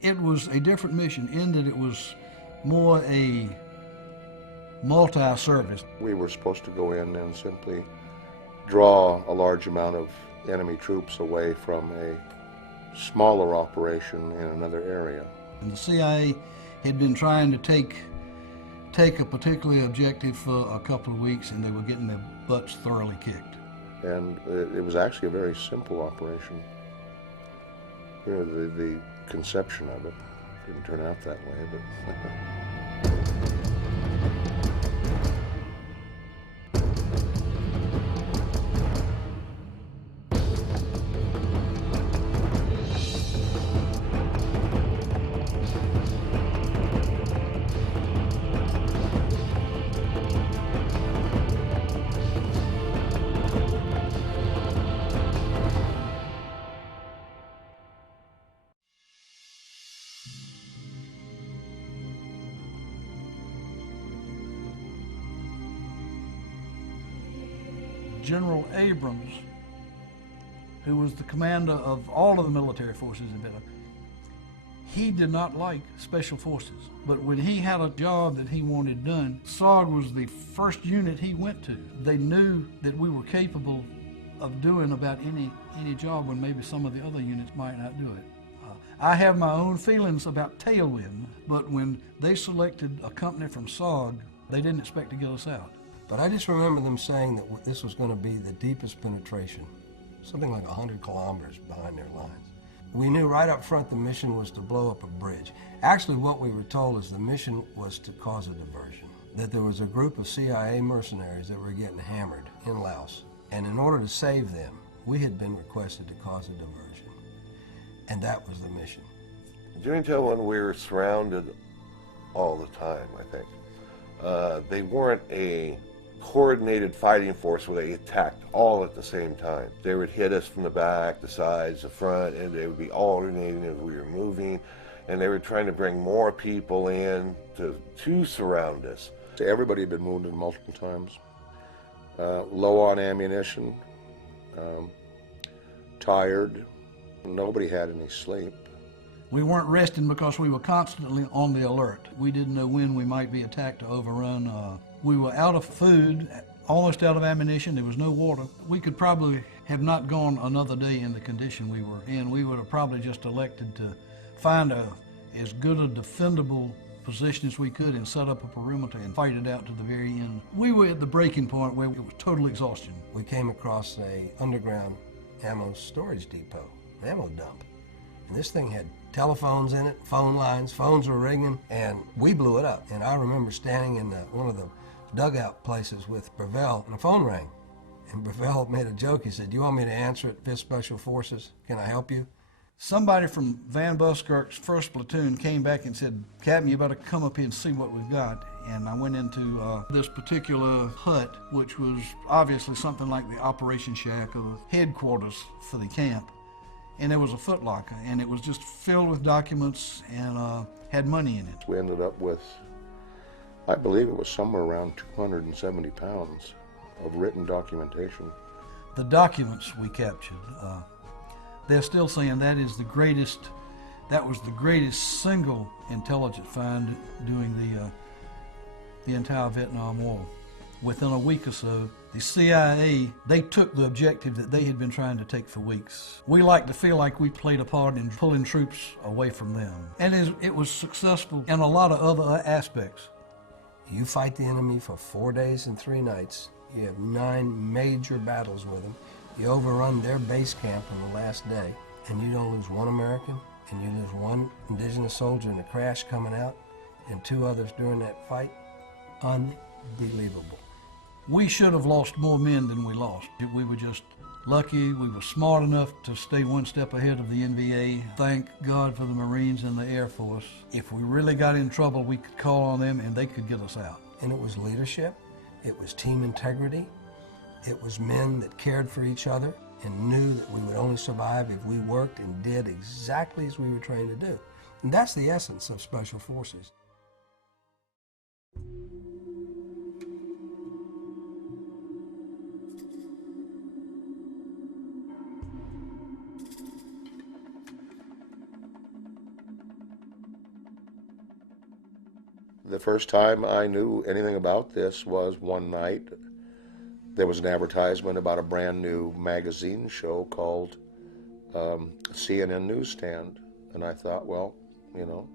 It was a different mission in that it was more a multi-service. We were supposed to go in and simply draw a large amount of enemy troops away from a smaller operation in another area. And the CIA had been trying to take a particular objective for a couple of weeks, and they were getting their butts thoroughly kicked. And it was actually a very simple operation. You know, the conception of it didn't turn out that way, but General Abrams, who was the commander of all of the military forces in Vietnam, he did not like special forces. But when he had a job that he wanted done, SOG was the first unit he went to. They knew that we were capable of doing about any job when maybe some of the other units might not do it. I have my own feelings about Tailwind, but when they selected a company from SOG, they didn't expect to get us out. But I just remember them saying that this was going to be the deepest penetration, something like 100 kilometers behind their lines. We knew right up front the mission was to blow up a bridge. Actually, what we were told is the mission was to cause a diversion, that there was a group of CIA mercenaries that were getting hammered in Laos, and in order to save them, we had been requested to cause a diversion, and that was the mission. During Tailwind, we were surrounded all the time, I think. They weren't a coordinated fighting force where they attacked all at the same time. They would hit us from the back, the sides, the front, and they would be alternating as we were moving, and they were trying to bring more people in to surround us. everybody had been wounded multiple times, low on ammunition, tired. Nobody had any sleep. We weren't resting because we were constantly on the alert. We didn't know when we might be attacked or overrun. We were out of food, almost out of ammunition. There was no water. We could probably have not gone another day in the condition we were in. We would have probably just elected to find as good a defendable position as we could and set up a perimeter and fight it out to the very end. We were at the breaking point where it was total exhaustion. We came across a underground ammo storage depot, ammo dump. And this thing had telephones in it, phone lines, phones were ringing, and we blew it up. And I remember standing in one of the dugout places with Brevell, and the phone rang. And Brevell made a joke. He said, "Do you want me to answer it, 5th Special Forces? Can I help you?" Somebody from Van Buskirk's 1st Platoon came back and said, "Captain, you better come up here and see what we've got." And I went into this particular hut, which was obviously something like the operation shack or the headquarters for the camp. And there was a footlocker, and it was just filled with documents and had money in it. We ended up with, I believe it was somewhere around 270 pounds of written documentation. The documents we captured, they're still saying that was the greatest single intelligence find during the entire Vietnam War. Within a week or so, the CIA, they took the objective that they had been trying to take for weeks. We like to feel like we played a part in pulling troops away from them. And it was successful in a lot of other aspects. You fight the enemy for 4 days and 3 nights. You have 9 major battles with them. You overrun their base camp on the last day, and you don't lose 1 American, and you lose 1 indigenous soldier in a crash coming out, and 2 others during that fight. Unbelievable. We should have lost more men than we lost. We were just lucky. We were smart enough to stay 1 step ahead of the NVA. Thank God for the Marines and the Air Force. If we really got in trouble, we could call on them and they could get us out. And it was leadership, it was team integrity, it was men that cared for each other and knew that we would only survive if we worked and did exactly as we were trained to do. And that's the essence of Special Forces. The first time I knew anything about this was one night. There was an advertisement about a brand new magazine show called CNN Newsstand. And I thought, well, you know,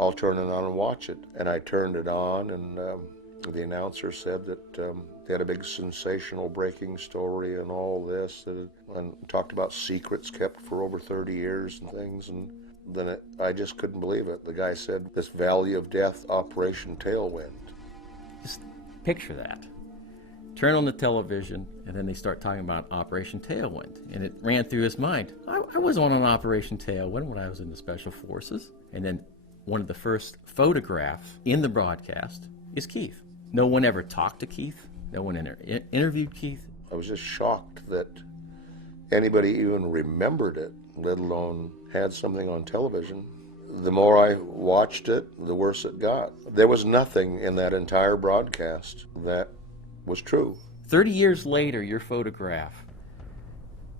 I'll turn it on and watch it. And I turned it on, and the announcer said that they had a big sensational breaking story and all this, and talked about secrets kept for over 30 years and things. And then I just couldn't believe it. The guy said, this Valley of Death, Operation Tailwind. Just picture that. Turn on the television, and then they start talking about Operation Tailwind. And it ran through his mind. I was on an Operation Tailwind when I was in the Special Forces. And then one of the first photographs in the broadcast is Keith. No one ever talked to Keith. No one interviewed Keith. I was just shocked that anybody even remembered it, let alone had something on television. The more I watched it, the worse it got. There was nothing in that entire broadcast that was true. 30 years later, your photograph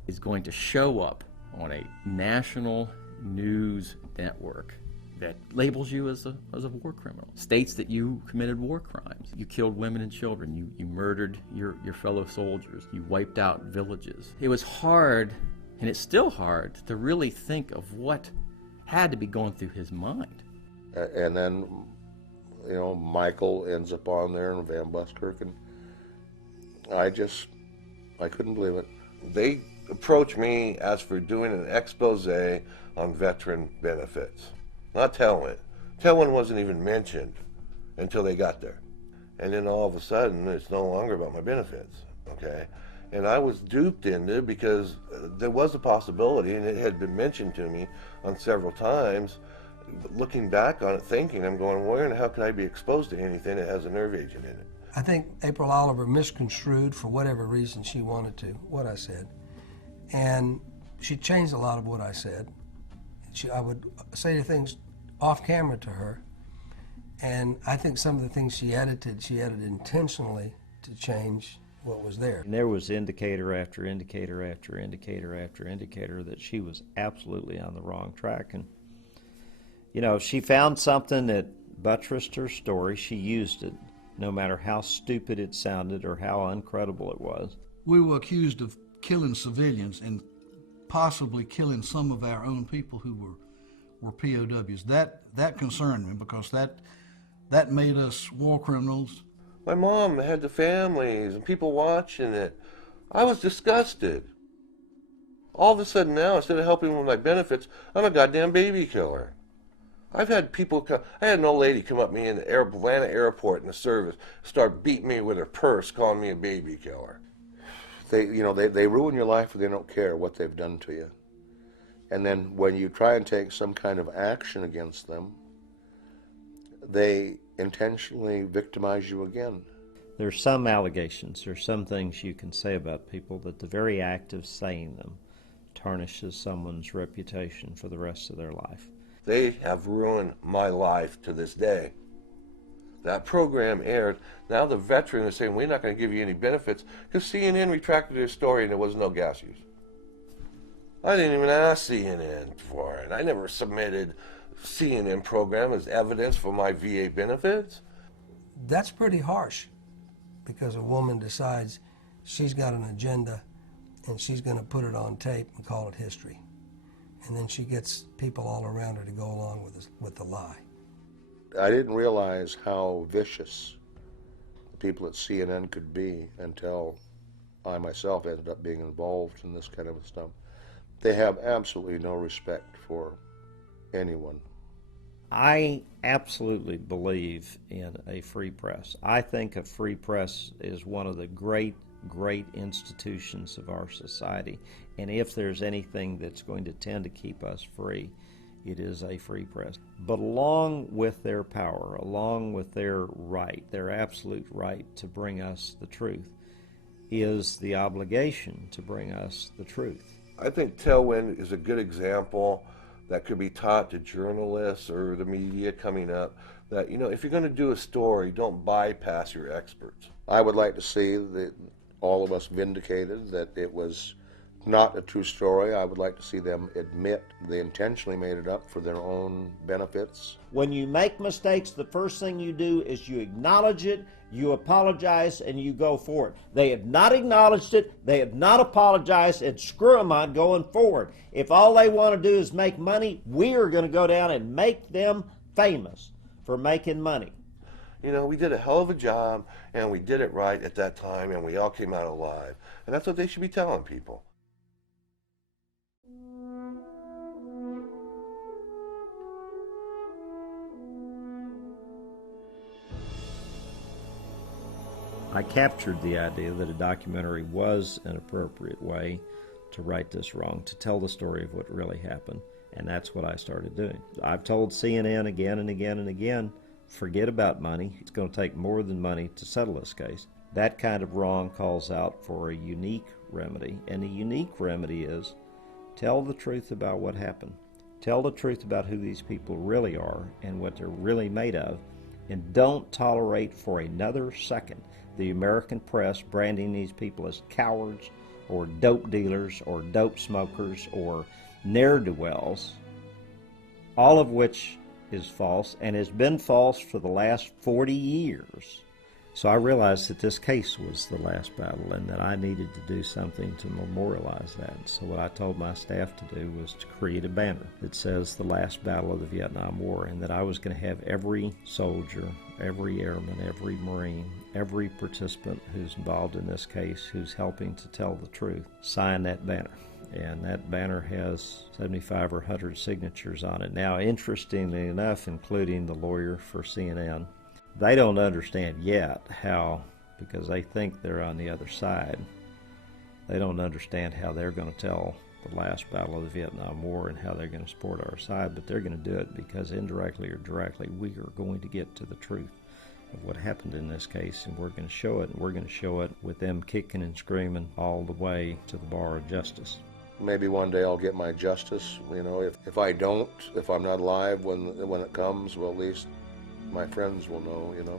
is going to show up on a national news network that labels you as a war criminal, states that you committed war crimes. You killed women and children. You murdered your fellow soldiers. You wiped out villages. It was hard, and it's still hard, to really think of what had to be going through his mind. And then, you know, Michael ends up on there and Van Buskirk, and I couldn't believe it. They approached me, asked for doing an expose on veteran benefits. Not Tailwind. Tailwind wasn't even mentioned until they got there. And then all of a sudden, it's no longer about my benefits, okay? And I was duped into it because there was a possibility, and it had been mentioned to me on several times. But looking back on it, thinking, I'm going, where and how could I be exposed to anything that has a nerve agent in it? I think April Oliver misconstrued, for whatever reason she wanted to, what I said. And she changed a lot of what I said. I would say things off camera to her, and I think some of the things she edited intentionally to change what was there. And there was indicator after indicator after indicator after indicator that she was absolutely on the wrong track. And, you know, she found something that buttressed her story. She used it, no matter how stupid it sounded or how uncredible it was. We were accused of killing civilians and possibly killing some of our own people who were POWs. That concerned me, because that made us war criminals. My mom had the families and people watching it. I was disgusted. All of a sudden now, instead of helping with my benefits, I'm a goddamn baby killer. I've had people come, I had an old lady come up to me in the Atlanta airport in the service, start beating me with her purse, calling me a baby killer. They ruin your life, and they don't care what they've done to you. And then when you try and take some kind of action against them, they intentionally victimize you again. There's some allegations, there's some things you can say about people that the very act of saying them tarnishes someone's reputation for the rest of their life. They have ruined my life to this day. That program aired. Now the veteran is saying, we're not going to give you any benefits, because CNN retracted their story and there was no gas use. I didn't even ask CNN for it. I never submitted CNN program as evidence for my VA benefits. That's pretty harsh, because a woman decides she's got an agenda and she's going to put it on tape and call it history. And then she gets people all around her to go along with the lie. I didn't realize how vicious the people at CNN could be until I myself ended up being involved in this kind of stuff. They have absolutely no respect for anyone. I absolutely believe in a free press. I think a free press is one of the great institutions of our society. And if there's anything that's going to tend to keep us free, it is a free press. But along with their power, along with their right, their absolute right to bring us the truth, is the obligation to bring us the truth. I think Tailwind is a good example that could be taught to journalists or the media coming up, that, you know, if you're going to do a story, don't bypass your experts. I would like to see all of us vindicated, that it was not a true story. I would like to see them admit they intentionally made it up for their own benefits. When you make mistakes, the first thing you do is you acknowledge it, you apologize, and you go forward. They have not acknowledged it, they have not apologized, and screw them on going forward. If all they want to do is make money, we are going to go down and make them famous for making money. You know, we did a hell of a job, and we did it right at that time, and we all came out alive. And that's what they should be telling people. I captured the idea that a documentary was an appropriate way to right this wrong, to tell the story of what really happened, and that's what I started doing. I've told CNN again and again and again, forget about money. It's going to take more than money to settle this case. That kind of wrong calls out for a unique remedy, and the unique remedy is tell the truth about what happened. Tell the truth about who these people really are and what they're really made of, and don't tolerate for another second the American press branding these people as cowards or dope dealers or dope smokers or ne'er-do-wells, all of which is false and has been false for the last 40 years. So I realized that this case was the last battle and that I needed to do something to memorialize that. So what I told my staff to do was to create a banner that says the last battle of the Vietnam War, and that I was going to have every soldier, every airman, every Marine, every participant who's involved in this case, who's helping to tell the truth, sign that banner. And that banner has 75 or 100 signatures on it. Now, interestingly enough, including the lawyer for CNN, they don't understand yet how, because they think they're on the other side, they don't understand how they're going to tell the last battle of the Vietnam War and how they're going to support our side, but they're going to do it because indirectly or directly we are going to get to the truth of what happened in this case, and we're going to show it, and we're going to show it with them kicking and screaming all the way to the bar of justice. Maybe one day I'll get my justice. You know, if I don't, if I'm not alive when it comes, well, at least my friends will know, you know.